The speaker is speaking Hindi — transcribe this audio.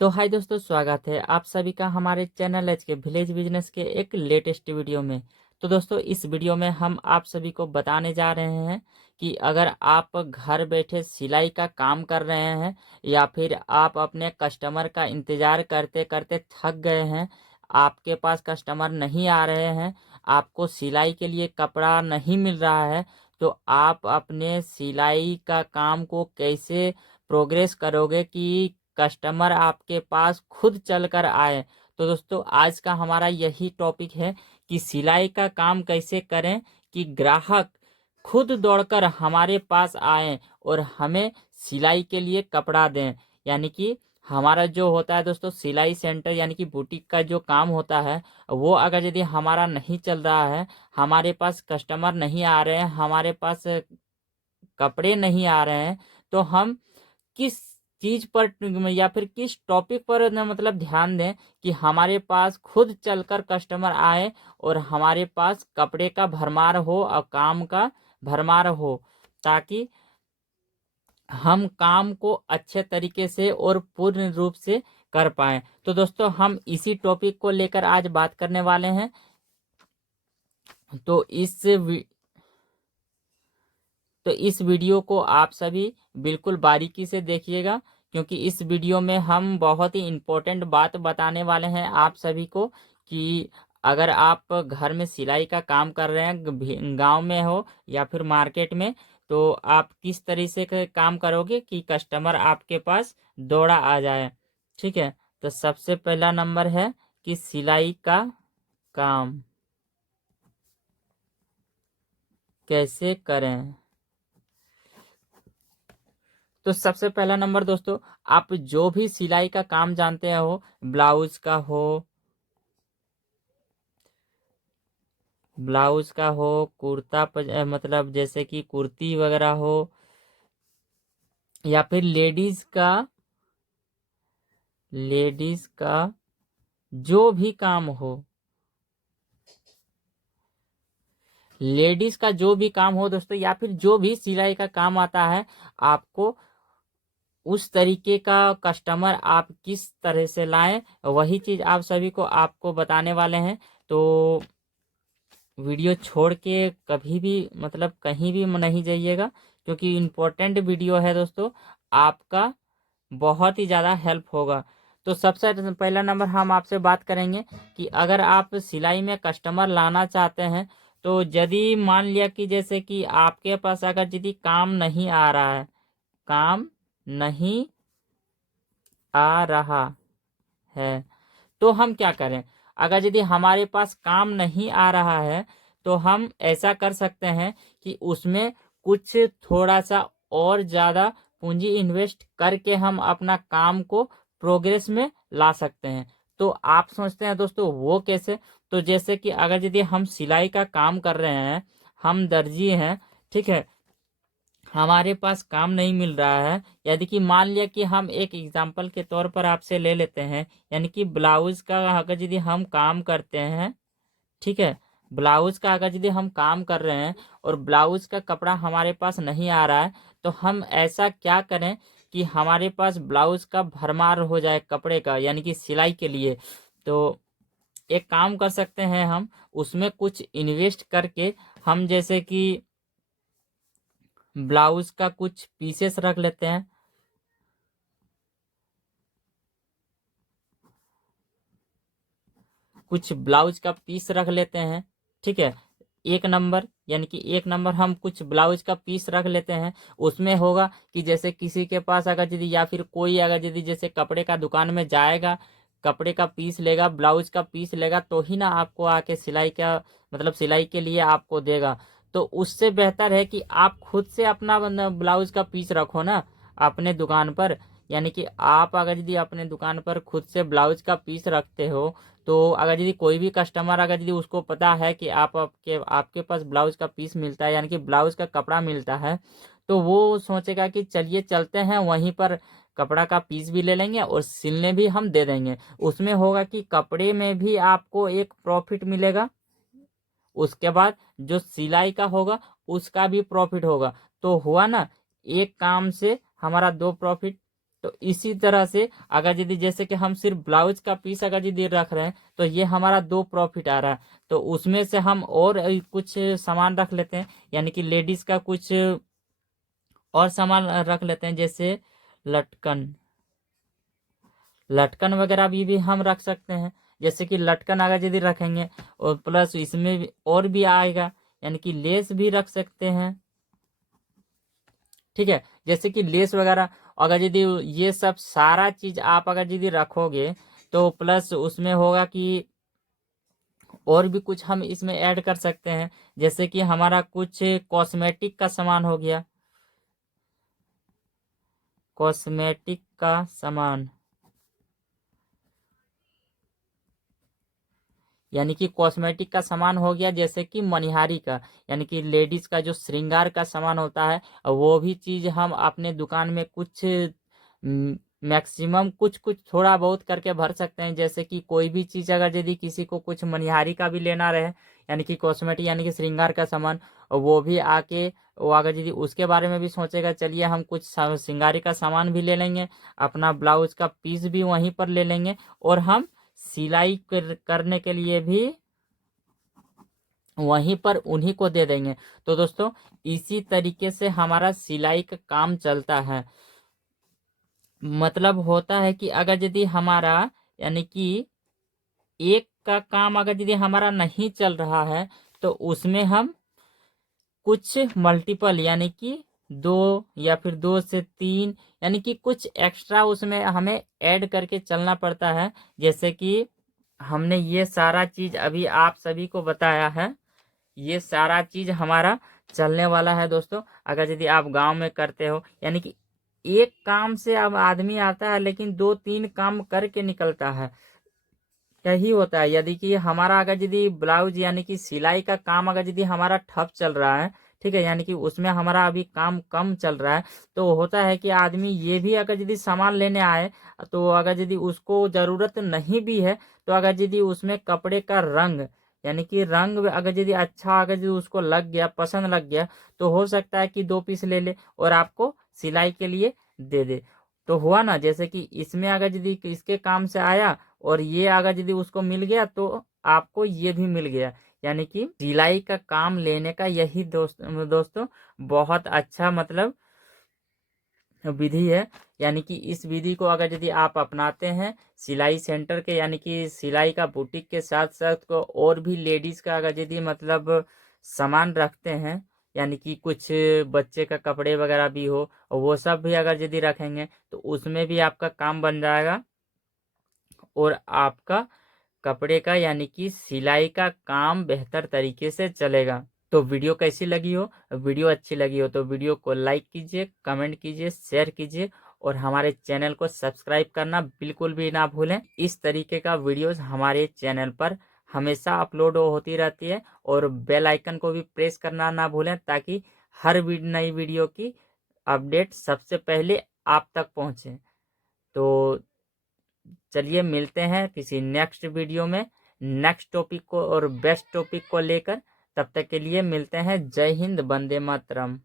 तो हाय दोस्तों, स्वागत है आप सभी का हमारे चैनल एच के विलेज बिजनेस के एक लेटेस्ट वीडियो में। तो दोस्तों, इस वीडियो में हम आप सभी को बताने जा रहे हैं कि अगर आप घर बैठे सिलाई का काम कर रहे हैं या फिर आप अपने कस्टमर का इंतज़ार करते करते थक गए हैं, आपके पास कस्टमर नहीं आ रहे हैं, आपको सिलाई के लिए कपड़ा नहीं मिल रहा है, तो आप अपने सिलाई का काम को कैसे प्रोग्रेस करोगे कि कस्टमर आपके पास खुद चलकर आए। तो दोस्तों, आज का हमारा यही टॉपिक है कि सिलाई का काम कैसे करें कि ग्राहक खुद दौड़कर हमारे पास आए और हमें सिलाई के लिए कपड़ा दें। यानी कि हमारा जो होता है दोस्तों सिलाई सेंटर यानी कि बुटीक का जो काम होता है, वो अगर यदि हमारा नहीं चल रहा है, हमारे पास कस्टमर नहीं आ रहे हैं, हमारे पास कपड़े नहीं आ रहे हैं, तो हम किस चीज पर या फिर किस टॉपिक पर न मतलब ध्यान दें कि हमारे पास खुद चलकर कस्टमर आए और हमारे पास कपड़े का भरमार हो और काम का भरमार हो, ताकि हम काम को अच्छे तरीके से और पूर्ण रूप से कर पाएं। तो दोस्तों, हम इसी टॉपिक को लेकर आज बात करने वाले हैं। तो इस वीडियो को आप सभी बिल्कुल बारीकी से देखिएगा, क्योंकि इस वीडियो में हम बहुत ही इम्पोर्टेंट बात बताने वाले हैं आप सभी को कि अगर आप घर में सिलाई का काम कर रहे हैं, गांव में हो या फिर मार्केट में, तो आप किस तरह से काम करोगे कि कस्टमर आपके पास दौड़ा आ जाए। ठीक है, तो सबसे पहला नंबर है कि सिलाई का काम कैसे करें। तो सबसे पहला नंबर दोस्तों, आप जो भी सिलाई का काम जानते हो, ब्लाउज का हो कुर्ता मतलब जैसे कि कुर्ती वगैरह हो, या फिर लेडीज का जो भी काम हो, लेडीज का जो भी काम हो दोस्तों, या फिर जो भी सिलाई का काम आता है, आपको उस तरीके का कस्टमर आप किस तरह से लाएं, वही चीज आप सभी को आपको बताने वाले हैं। तो वीडियो छोड़ के कभी भी मतलब कहीं भी नहीं जाइएगा, क्योंकि इम्पोर्टेंट वीडियो है दोस्तों, आपका बहुत ही ज़्यादा हेल्प होगा। तो सबसे पहला नंबर हम आपसे बात करेंगे कि अगर आप सिलाई में कस्टमर लाना चाहते हैं, तो यदि मान लिया कि जैसे कि आपके पास अगर यदि काम नहीं आ रहा है, काम नहीं आ रहा है, तो हम क्या करें। अगर यदि हमारे पास काम नहीं आ रहा है, तो हम ऐसा कर सकते हैं कि उसमें कुछ थोड़ा सा और ज़्यादा पूंजी इन्वेस्ट करके हम अपना काम को प्रोग्रेस में ला सकते हैं। तो आप सोचते हैं दोस्तों वो कैसे। तो जैसे कि अगर यदि हम सिलाई का काम कर रहे हैं, हम दर्जी हैं, ठीक है, हमारे पास काम नहीं मिल रहा है, यदि कि मान लिया कि हम एक एग्जाम्पल के तौर पर आपसे ले लेते हैं, यानी कि ब्लाउज का अगर यदि हम काम करते हैं, ठीक है, ब्लाउज का अगर यदि हम काम कर रहे हैं और ब्लाउज का कपड़ा हमारे पास नहीं आ रहा है, तो हम ऐसा क्या करें कि हमारे पास ब्लाउज का भरमार हो जाए कपड़े का, यानी कि सिलाई के लिए। तो एक काम कर सकते हैं, हम उसमें कुछ इन्वेस्ट करके हम जैसे कि ब्लाउज का कुछ पीसेस रख लेते हैं, कुछ ब्लाउज का पीस रख लेते हैं, ठीक है, एक नंबर, यानी कि एक नंबर हम कुछ ब्लाउज का पीस रख लेते हैं। उसमें होगा कि जैसे किसी के पास अगर यदि या फिर कोई अगर यदि जैसे कपड़े का दुकान में जाएगा, कपड़े का पीस लेगा, ब्लाउज का पीस लेगा, तो ही ना आपको आके सिलाई का मतलब सिलाई के लिए आपको देगा। तो उससे बेहतर है कि आप खुद से अपना ब्लाउज का पीस रखो ना अपने दुकान पर। यानी कि आप अगर यदि अपने दुकान पर खुद से ब्लाउज का पीस रखते हो, तो अगर यदि कोई भी कस्टमर अगर यदि उसको पता है कि आपके आपके पास ब्लाउज का पीस मिलता है, यानी कि ब्लाउज का कपड़ा मिलता है, तो वो सोचेगा कि चलिए चलते हैं वहीं पर, कपड़ा का पीस भी ले लेंगे और सिलने भी हम दे देंगे। उसमें होगा कि कपड़े में भी आपको एक प्रॉफिट मिलेगा, उसके बाद जो सिलाई का होगा उसका भी प्रॉफिट होगा। तो हुआ ना, एक काम से हमारा दो प्रॉफिट। तो इसी तरह से अगर यदि जैसे कि हम सिर्फ ब्लाउज का पीस अगर यदि रख रहे हैं तो ये हमारा 2 प्रॉफिट आ रहा है। तो उसमें से हम और कुछ सामान रख लेते हैं, यानी कि लेडीज का कुछ और सामान रख लेते हैं, जैसे लटकन लटकन वगैरह भी हम रख सकते हैं। जैसे कि लटकन अगर यदि रखेंगे और प्लस इसमें और भी आएगा, यानी कि लेस भी रख सकते हैं। ठीक है, जैसे कि लेस वगैरह अगर यदि ये सब सारा चीज आप अगर यदि रखोगे तो प्लस उसमें होगा कि और भी कुछ हम इसमें ऐड कर सकते हैं। जैसे कि हमारा कुछ कॉस्मेटिक का सामान हो गया, कॉस्मेटिक का सामान, यानी कि कॉस्मेटिक का सामान हो गया, जैसे कि मनिहारी का, यानी कि लेडीज का जो श्रृंगार का सामान होता है, वो भी चीज हम अपने दुकान में कुछ मैक्सिमम कुछ कुछ थोड़ा बहुत करके भर सकते हैं। जैसे कि कोई भी चीज अगर यदि किसी को कुछ मनिहारी का भी लेना रहे, यानी कि कॉस्मेटिक यानी कि श्रृंगार का सामान, वो भी आके वो अगर यदि उसके बारे में भी सोचेगा, चलिए हम कुछ श्रृंगारी का सामान भी ले लेंगे, अपना ब्लाउज का पीस भी वहीं पर ले लेंगे, और हम सिलाई करने के लिए भी वहीं पर उन्हीं को दे देंगे। तो दोस्तों इसी तरीके से हमारा सिलाई का काम चलता है। मतलब होता है कि अगर यदि हमारा, यानी कि एक का काम अगर यदि हमारा नहीं चल रहा है तो उसमें हम कुछ मल्टीपल, यानी कि 2 या फिर 2 से 3, यानी कि कुछ एक्स्ट्रा उसमें हमें ऐड करके चलना पड़ता है। जैसे कि हमने ये सारा चीज अभी आप सभी को बताया है, ये सारा चीज हमारा चलने वाला है दोस्तों। अगर यदि आप गांव में करते हो, यानी कि एक काम से अब आदमी आता है लेकिन 2-3 काम करके निकलता है, यही होता है। यदि कि हमारा अगर यदि ब्लाउज यानी कि सिलाई का काम अगर यदि हमारा ठप चल रहा है, ठीक है, यानी कि उसमें हमारा अभी काम कम चल रहा है, तो होता है कि आदमी ये भी अगर यदि सामान लेने आए तो अगर यदि उसको ज़रूरत नहीं भी है, तो अगर यदि उसमें कपड़े का रंग, यानी कि रंग अगर यदि अच्छा अगर यदि उसको लग गया, पसंद लग गया, तो हो सकता है कि 2 पीस ले ले और आपको सिलाई के लिए दे दे। तो हुआ ना, जैसे कि इसमें अगर यदि इसके काम से आया और ये अगर यदि उसको मिल गया तो आपको ये भी मिल गया। यानी कि सिलाई का काम लेने का यही दोस्तों बहुत अच्छा मतलब विधि है। यानी कि इस विधि को अगर यदि आप अपनाते हैं सिलाई सेंटर के, यानी कि सिलाई का बुटीक के साथ साथ को और भी लेडीज का अगर यदि मतलब सामान रखते हैं, यानी कि कुछ बच्चे का कपड़े वगैरह भी हो, वो सब भी अगर यदि रखेंगे तो उसमें भी आपका काम बन जाएगा और आपका कपड़े का यानी कि सिलाई का काम बेहतर तरीके से चलेगा। तो वीडियो कैसी लगी हो, वीडियो अच्छी लगी हो तो वीडियो को लाइक कीजिए, कमेंट कीजिए, शेयर कीजिए और हमारे चैनल को सब्सक्राइब करना बिल्कुल भी ना भूलें। इस तरीके का वीडियोस हमारे चैनल पर हमेशा अपलोड होती रहती है और बेल आइकन को भी प्रेस करना ना भूलें, ताकि हर नई वीडियो की अपडेट सबसे पहले आप तक पहुंचे। तो चलिए मिलते हैं किसी नेक्स्ट वीडियो में नेक्स्ट टॉपिक को और बेस्ट टॉपिक को लेकर। तब तक के लिए मिलते हैं। जय हिंद, वंदे मातरम।